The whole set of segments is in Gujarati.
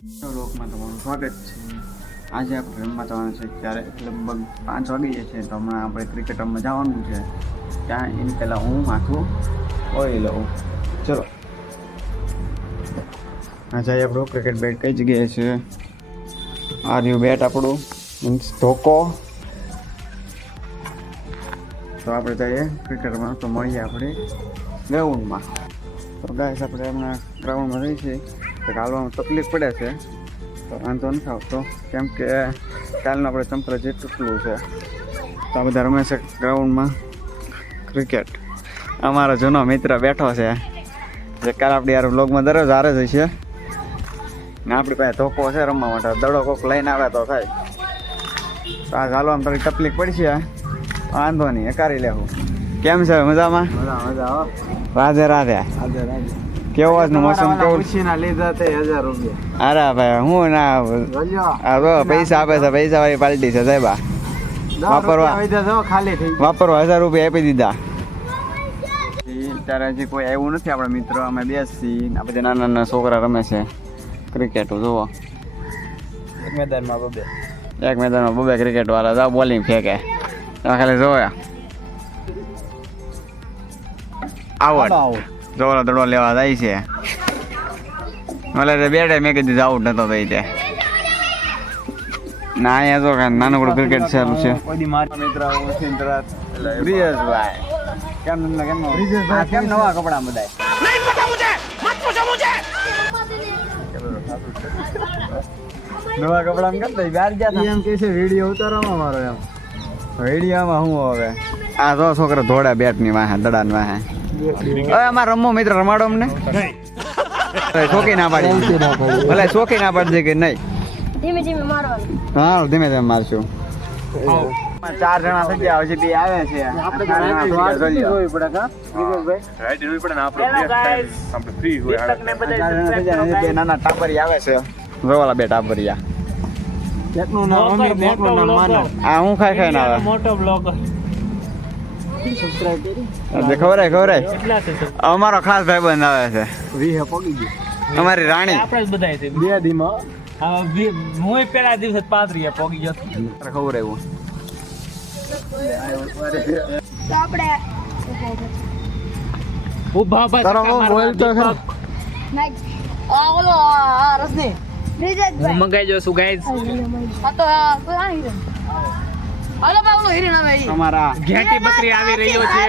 લોકમાં તમારું સ્વાગત છે. આજે આપણે રમવા જવાનું છે ત્યારે લગભગ 5 વાગી જાય છે તો હમણાં આપણે ક્રિકેટ રમવા જવાનું છે. ત્યાં એની પહેલાં હું માથું ઓળી લઉં. ચલો આજે આપણું ક્રિકેટ બેટ કઈ જગ્યાએ છે? આ રહ્યું બેટ આપણું, મીન્સ ધોકો. તો આપણે જઈએ ક્રિકેટમાં, તો મળીએ આપણે ગ્રાઉન્ડમાં. તો ગાઈસ આપણે હમણાં ગ્રાઉન્ડમાં રહીએ છીએ તો ચાલવામાં તકલીફ પડે છે, તો વાંધો નથી આવતો કેમ કે કાલનું આપણે તંત્ર જે તૂટેલું છે. તો આ બધા રમે છે ગ્રાઉન્ડમાં ક્રિકેટ. અમારો જૂનો મિત્ર બેઠો છે જે કાલ આપણી યાર બ્લોગમાં દરરોજ હારે જ છે ને આપણી પાસે ધોકો છે રમવા માટે. દડો કોક લઈને આવે તો થાય. તો આ ચાલવામાં થોડી તકલીફ પડશે, વાંધો નહીં, એકારી લેવું. કેમ છે? મજામાં? મજા. રાધે રાધે. કેવો આજનું મોસમ કેવું? લીધા તે 1000 રૂપિયા. અરે ભાઈ હું ના પૈસા આપે છે, પૈસા વાળી પાર્ટી છે સાહેબા. વાપરવા 1000 રૂપિયા આપી દીધા. અત્યારે હજી કોઈ આવ્યું નથી આપણા મિત્ર. અમે બેસી આ બધા નાના નાના છોકરા રમે છે ક્રિકેટ. જુઓ એક મેદાનમાં બબે ક્રિકેટ વાળા જાઓ બોલિંગ ફેંકે. ખાલી જોયા આવડ જોવાનો દડો લેવા જાય છે. એટલે બેડે મેં કીધું આઉટ નતો થઈ તે ના. અહીંયા જો નાનકડું ક્રિકેટ ચાલુ છે. બ્રિજેશભાઈ કેમ નવા કપડા બધા? નવા કપડા કરતા બહાર ગયા એમ કે છે વિડીયો ઉતારવામાં મારો. એમ વિડીયોમાં હું હવે આ જો છોકરા ધોળા બેટની વાહે દડાની વાહે. હવે અમારે રમવો મિત્ર રમાડો અમને. શોખી ના પાડી ભલે શોખી ના પાડજે કે નહીં. ધીમે ધીમે મારવાનું. હા ધીમે ધીમે મારશું. 4 જણા થઈ ગયા હજી બે આવે છે. નાના ટાબરિયા આવે છે. જોવાલા બે ટાબરિયા. આ હું ખાઈ ના આવે. મોટો બ્લોગર ખબર અમારો ખાસ ભાઈ બંધ આવે છે. અમારી રાણી પેલા દિવસે 5 રૂપિયા પોગી ગયો. ખબર એવું મંગાઈ જો શું ગાઈસ. અમારા ઘેટી બકરી આવી રહ્યો છે.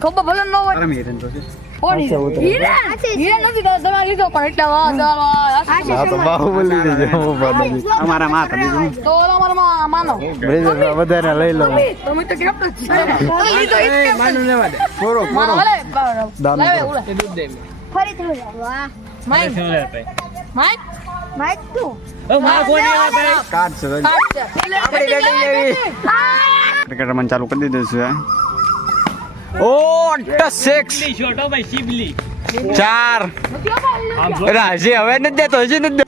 ખબર ભલે ન હોય. અમારા માનો વધારે લઈ લો. ક્રિકેટ રમવાનું ચાલુ કરી દીધું છે. ઓ 4 હજી હવે નથી દેતો. હજી નથી દેતો.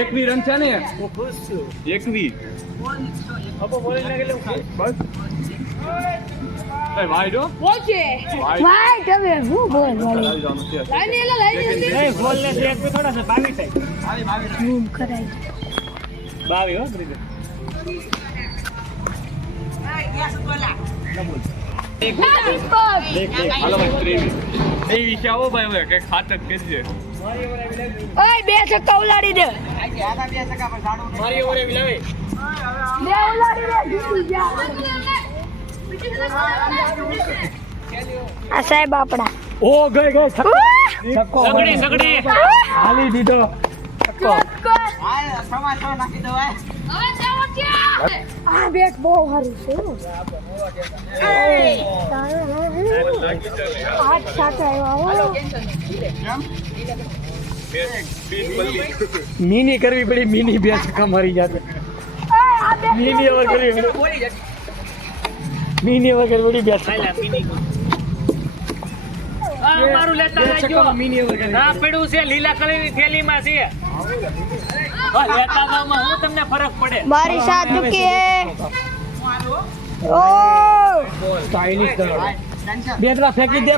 એકવી રન છે ને. એકવી બે છક્કા ઉલાડી દે. આ સાહેબ આપડા ઓ ગઈ છક્કો સગડી હાલી દીધો છક્કો. નાખી દો. આ બેટ બહુ સારું છે. આઠ છાકા આવ્યા. મિની કરવી પડી. મિની 2 છક્કા મારી જાતે. મિની ઓવર કરવી પડી. મિની ઓવર કરવી પડી. 2 છક્કા લેતા બે આવજો છક્કામાં મિની ઓવર કરી. ના પડ્યું છે લીલા કલરની થેલીમાં છે હા, લેતા આવવામાં હું તમને ફરક પડે बारिश आ चुकी है ओ સ્ટાઇલિશ દડો. બે પેલા ફેંકી દે